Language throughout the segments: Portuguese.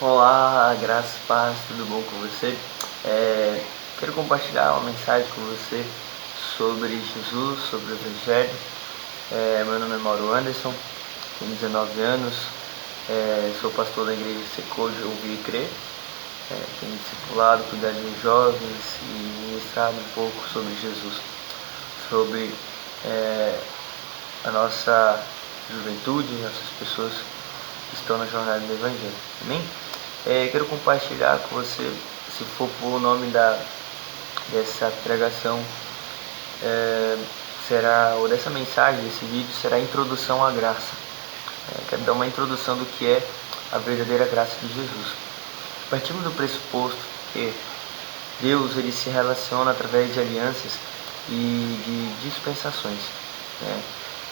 Olá, graças e paz, tudo bom com você? Quero compartilhar uma mensagem com você sobre Jesus, sobre o Evangelho. Meu nome é Mauro Anderson, tenho 19 anos, sou pastor da igreja Secou de Ouvir e Crer. Tenho discipulado, cuidado de jovens e ministrado um pouco sobre Jesus, sobre a nossa juventude, nossas pessoas que estão na jornada do Evangelho. Amém? Quero compartilhar com você, se for por o nome dessa pregação, ou dessa mensagem, desse vídeo, será a introdução à graça. Quero dar uma introdução do que é a verdadeira graça de Jesus. Partimos do pressuposto que Deus ele se relaciona através de alianças e de dispensações.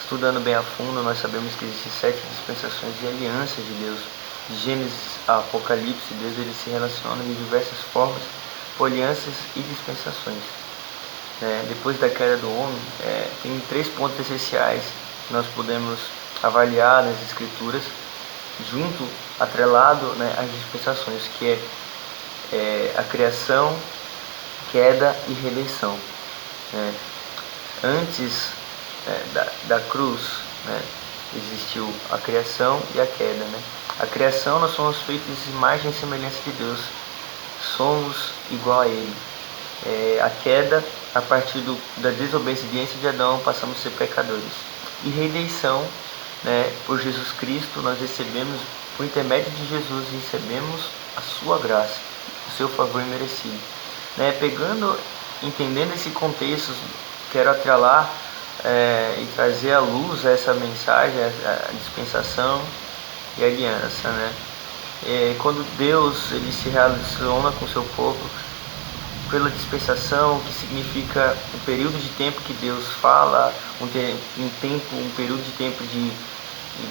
Estudando bem a fundo, nós sabemos que existem 7 dispensações de alianças de Deus. De Gênesis a Apocalipse, Deus ele se relaciona de diversas formas por alianças e dispensações. Depois da queda do homem, tem 3 pontos essenciais que nós podemos avaliar nas Escrituras, atrelado às dispensações, que é a criação, queda e redenção. Antes da cruz, existiu a criação e a queda. A criação, nós somos feitos de imagem e semelhança de Deus, somos igual a Ele. A queda, a partir da desobediência de Adão, passamos a ser pecadores. E redenção, por Jesus Cristo, nós recebemos, por intermédio de Jesus, recebemos a sua graça, o seu favor imerecido. Entendendo esse contexto, quero atrelar e trazer à luz essa mensagem, a dispensação e a aliança. Quando Deus ele se relaciona com o seu povo pela dispensação, que significa um período de tempo que Deus fala, um período de tempo de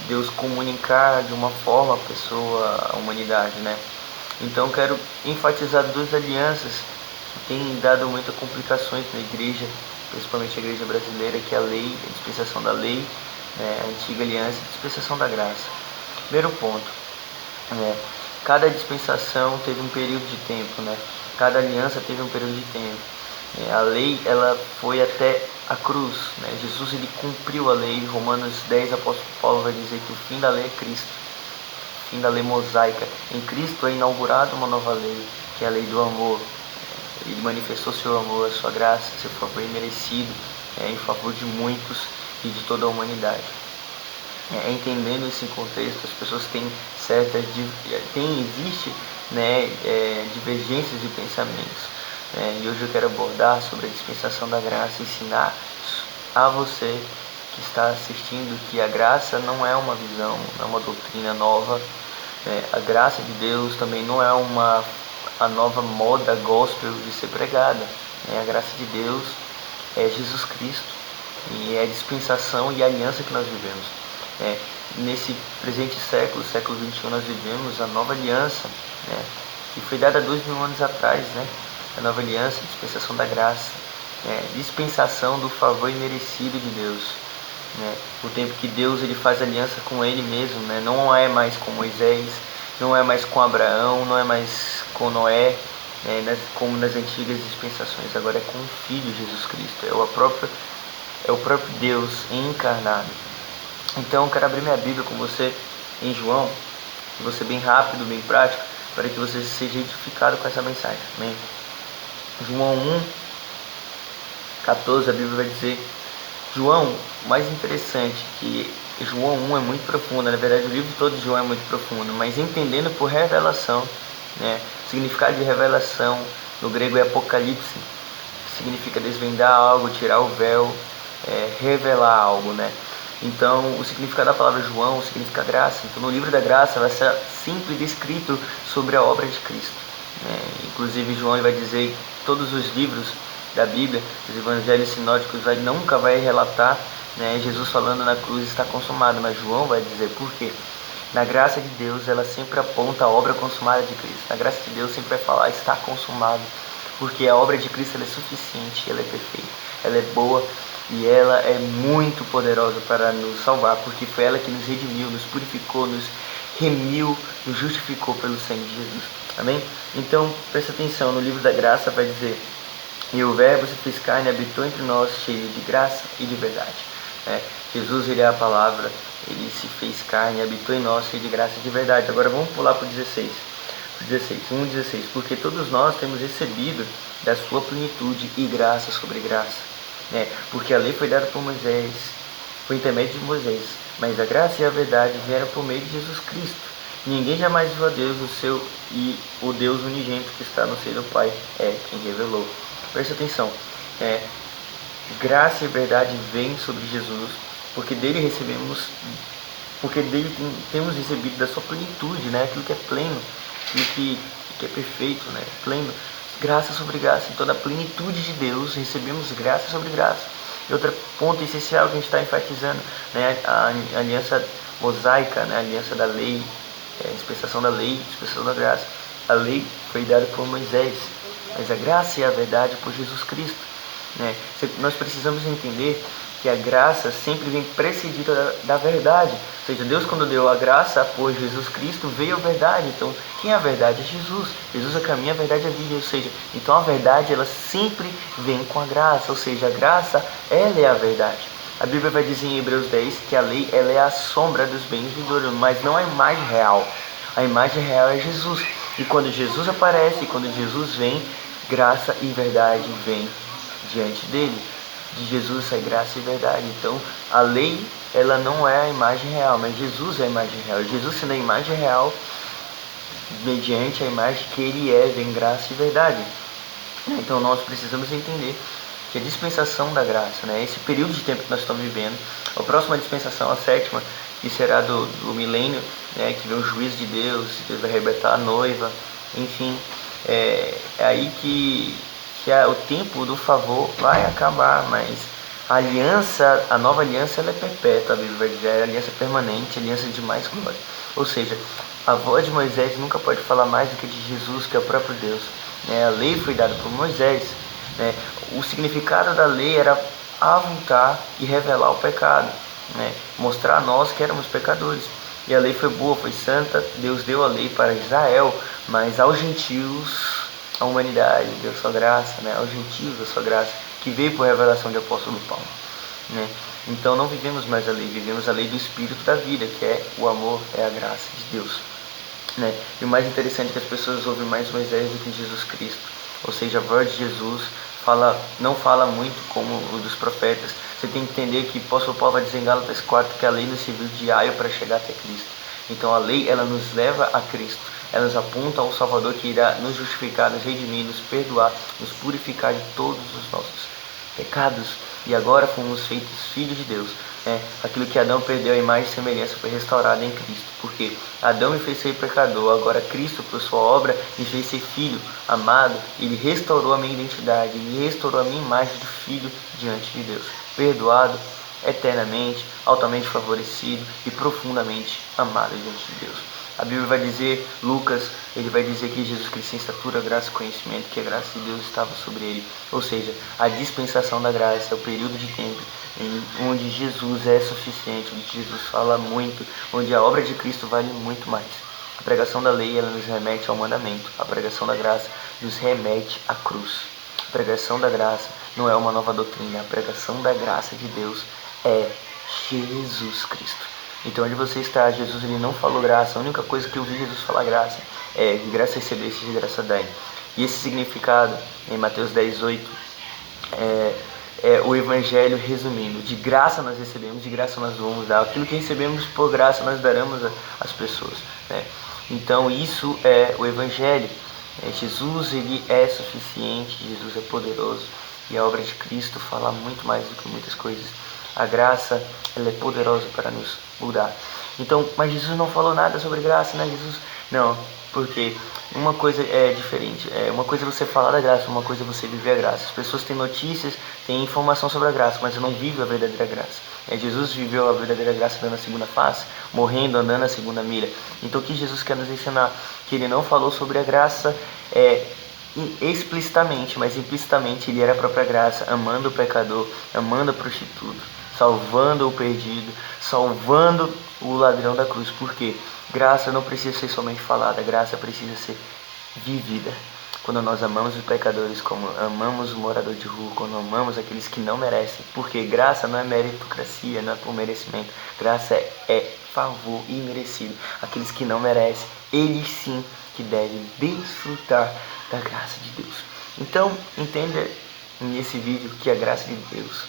Deus comunicar de uma forma a pessoa, a humanidade. Então quero enfatizar 2 alianças que têm dado muitas complicações na igreja, principalmente a igreja brasileira, que é a lei, a dispensação da lei, a antiga aliança e a dispensação da graça. Primeiro ponto, cada dispensação teve um período de tempo, cada aliança teve um período de tempo. A lei ela foi até a cruz, Jesus ele cumpriu a lei. Em Romanos 10, apóstolo Paulo vai dizer que o fim da lei é Cristo, o fim da lei mosaica. Em Cristo é inaugurada uma nova lei, que é a lei do amor. Ele manifestou seu amor, a sua graça, seu favor imerecido, em favor de muitos e de toda a humanidade. Entendendo esse contexto, as pessoas têm existe divergências de pensamentos. E hoje eu quero abordar sobre a dispensação da graça, ensinar a você que está assistindo que a graça não é uma visão, não é uma doutrina nova. A graça de Deus também não é a nova moda gospel de ser pregada. A graça de Deus é Jesus Cristo e é a dispensação e a aliança que nós vivemos. Nesse presente século XXI, nós vivemos a nova aliança, que foi dada 2000 anos atrás, a nova aliança, a dispensação da graça, dispensação do favor imerecido de Deus. O tempo que Deus ele faz aliança com Ele mesmo, não é mais com Moisés, não é mais com Abraão, não é mais com Noé, como nas antigas dispensações. Agora é com o Filho Jesus Cristo, é o próprio Deus encarnado. Então eu quero abrir minha Bíblia com você em João, vou ser bem rápido, bem prático, para que você seja edificado com essa mensagem. Amém? João 1,14, a Bíblia vai dizer. João, o mais interessante que João 1 é muito profundo, na verdade o livro todo de João é muito profundo, mas entendendo por revelação, o significado de revelação no grego é apocalipse, que significa desvendar algo, tirar o véu, revelar algo. Então o significado da palavra João significa graça. Então no livro da graça vai ser sempre descrito sobre a obra de Cristo. Inclusive João ele vai dizer que todos os livros da Bíblia, os evangelhos sinóticos, nunca vai relatar Jesus falando na cruz está consumado, mas João vai dizer por quê? Na graça de Deus, ela sempre aponta a obra consumada de Cristo. Na graça de Deus sempre vai falar está consumado, porque a obra de Cristo ela é suficiente, ela é perfeita, ela é boa e ela é muito poderosa para nos salvar, porque foi ela que nos redimiu, nos purificou, nos remiu, nos justificou pelo sangue de Jesus. Amém? Então, presta atenção, no livro da graça vai dizer: e o verbo se fez carne e habitou entre nós, cheio de graça e de verdade. Jesus, ele é a palavra, ele se fez carne e habitou em nós, cheio de graça e de verdade. Agora vamos pular para o 16. 1:16. Porque todos nós temos recebido da sua plenitude e graça sobre graça. Porque a lei foi dada por Moisés, por intermédio de Moisés, mas a graça e a verdade vieram por meio de Jesus Cristo. Ninguém jamais viu a Deus, o Deus unigênito que está no seio do Pai é quem revelou. Presta atenção, graça e verdade vêm sobre Jesus, porque dele temos recebido da sua plenitude, aquilo que é pleno, aquilo que é perfeito, pleno, graça sobre graça. Então, da plenitude de Deus recebemos graça sobre graça. E outro ponto essencial que a gente está enfatizando, a aliança mosaica, a aliança da lei, a dispensação da lei, a dispensação da graça. A lei foi dada por Moisés, mas a graça e a verdade por Jesus Cristo. Nós precisamos entender que a graça sempre vem precedida da verdade. Ou seja, Deus, quando deu a graça por Jesus Cristo, veio a verdade. Então, quem é a verdade? É Jesus. Jesus é o caminho, a verdade é a vida. Ou seja, então a verdade, ela sempre vem com a graça. Ou seja, a graça, ela é a verdade. A Bíblia vai dizer em Hebreus 10 que a lei, ela é a sombra dos bens vindouros, mas não a imagem real. A imagem real é Jesus. E quando Jesus aparece, quando Jesus vem, graça e verdade vem diante dele. De Jesus sai graça e verdade. Então, a lei, ela não é a imagem real, mas Jesus é a imagem real. Jesus, sendo a imagem real, mediante a imagem que ele é, vem graça e verdade. Então, nós precisamos entender que a dispensação da graça, esse período de tempo que nós estamos vivendo, a próxima dispensação, a sétima, que será do milênio, que vem o juízo de Deus vai arrebatar a noiva, enfim, é aí que o tempo do favor vai acabar, mas a nova aliança, ela é perpétua, a Bíblia vai dizer, é aliança permanente, aliança de mais glória. Ou seja, a voz de Moisés nunca pode falar mais do que de Jesus, que é o próprio Deus. A lei foi dada por Moisés. O significado da lei era avultar e revelar o pecado, mostrar a nós que éramos pecadores. E a lei foi boa, foi santa. Deus deu a lei para Israel, mas aos gentios, a humanidade deu sua graça, aos gentios a sua graça, que veio por revelação de apóstolo Paulo. Então não vivemos mais a lei, vivemos a lei do Espírito da vida, que é o amor, é a graça de Deus. E o mais interessante é que as pessoas ouvem mais Moisés do que Jesus Cristo. Ou seja, a voz de Jesus não fala muito como o dos profetas. Você tem que entender que o apóstolo Paulo vai dizer em Gálatas 4 que a lei nos serviu de aio para chegar até Cristo. Então a lei, ela nos leva a Cristo. Ela nos aponta ao Salvador que irá nos justificar, nos redimir, nos perdoar, nos purificar de todos os nossos pecados. E agora fomos feitos filhos de Deus. Aquilo que Adão perdeu, a imagem e semelhança, foi restaurada em Cristo. Porque Adão me fez ser pecador, agora Cristo, por sua obra, me fez ser filho amado. Ele restaurou a minha identidade, ele restaurou a minha imagem de filho diante de Deus. Perdoado eternamente, altamente favorecido e profundamente amado diante de Deus. A Bíblia vai dizer, Lucas, ele vai dizer que Jesus crescia em estatura, graça e conhecimento, que a graça de Deus estava sobre ele. Ou seja, a dispensação da graça é o período de tempo onde Jesus é suficiente, onde Jesus fala muito, onde a obra de Cristo vale muito mais. A pregação da lei, ela nos remete ao mandamento. A pregação da graça nos remete à cruz. A pregação da graça não é uma nova doutrina. A pregação da graça de Deus é Jesus Cristo. Então, onde você está, Jesus, ele não falou graça. A única coisa que eu vi Jesus falar graça é de graça recebeste, de graça dai. E esse significado, em Mateus 10:8, é o Evangelho resumindo. De graça nós recebemos, de graça nós vamos dar. Aquilo que recebemos por graça nós daremos às pessoas. Então, isso é o Evangelho. Jesus, ele é suficiente, Jesus é poderoso. E a obra de Cristo fala muito mais do que muitas coisas. A graça, ela é poderosa para nos mudar. Então, mas Jesus não falou nada sobre graça, Jesus? Não, porque uma coisa é diferente. Uma coisa é você falar da graça, uma coisa é você viver a graça. As pessoas têm notícias, têm informação sobre a graça, mas não vivem a verdadeira graça. Jesus viveu a verdadeira graça dando a segunda face, morrendo, andando a segunda milha. Então, o que Jesus quer nos ensinar? Que ele não falou sobre a graça explicitamente, mas implicitamente ele era a própria graça, amando o pecador, amando a prostituta, salvando o perdido, salvando o ladrão da cruz. Por quê? Graça não precisa ser somente falada, graça precisa ser vivida. Quando nós amamos os pecadores, como amamos o morador de rua, quando amamos aqueles que não merecem. Porque graça não é meritocracia, não é por merecimento. Graça é favor imerecido. Aqueles que não merecem, eles sim que devem desfrutar da graça de Deus. Então, entenda nesse vídeo que a graça de Deus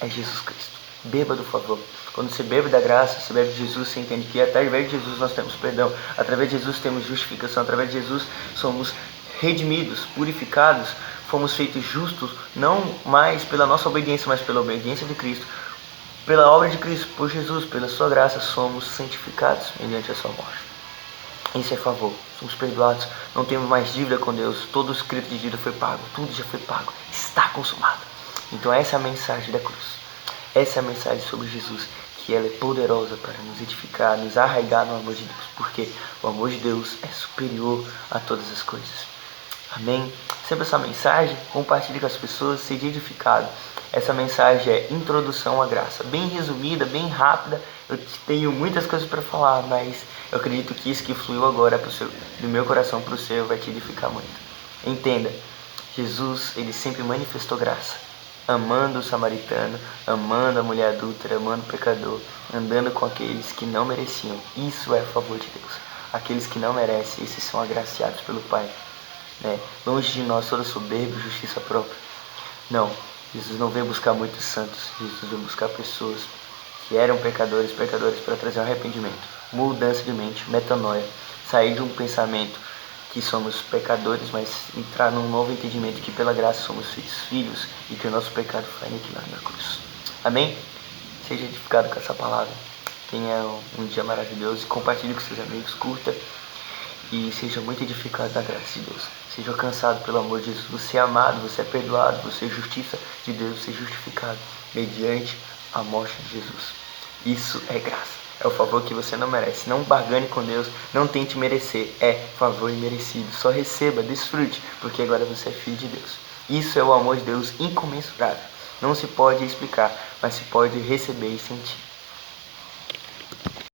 é Jesus Cristo. Beba do favor. Quando você bebe da graça, você bebe de Jesus, você entende que através de Jesus nós temos perdão, através de Jesus temos justificação, através de Jesus somos redimidos, purificados, fomos feitos justos, não mais pela nossa obediência, mas pela obediência de Cristo. Pela obra de Cristo, por Jesus, pela sua graça, somos santificados mediante a sua morte. Isso é favor, somos perdoados, não temos mais dívida com Deus, todo o escrito de dívida foi pago, tudo já foi pago, está consumado. Então essa é a mensagem da cruz, essa é a mensagem sobre Jesus, que ela é poderosa para nos edificar, nos arraigar no amor de Deus, porque o amor de Deus é superior a todas as coisas. Amém? Sempre essa mensagem, compartilhe com as pessoas, seja edificado. Essa mensagem é introdução à graça, bem resumida, bem rápida. Eu tenho muitas coisas para falar, mas eu acredito que isso que fluiu agora do meu coração para o seu vai te edificar muito. Entenda, Jesus, ele sempre manifestou graça, amando o samaritano, amando a mulher adúltera, amando o pecador, andando com aqueles que não mereciam. Isso é a favor de Deus. Aqueles que não merecem, esses são agraciados pelo Pai. Longe de nós toda soberba e justiça própria. Não, Jesus não veio buscar muitos santos, Jesus veio buscar pessoas que eram pecadores para trazer arrependimento, mudança de mente, metanoia, sair de um pensamento que somos pecadores, mas entrar num novo entendimento que pela graça somos filhos e que o nosso pecado foi aniquilado na cruz. Amém? Seja edificado com essa palavra. Tenha um dia maravilhoso e compartilhe com seus amigos, curta e seja muito edificado da graça de Deus. Seja alcançado pelo amor de Jesus. Você é amado, você é perdoado, você é justiça de Deus, você é justificado mediante a morte de Jesus. Isso é graça. É o favor que você não merece. Não bargane com Deus, não tente merecer. É favor imerecido. Só receba, desfrute, porque agora você é filho de Deus. Isso é o amor de Deus incomensurável. Não se pode explicar, mas se pode receber e sentir.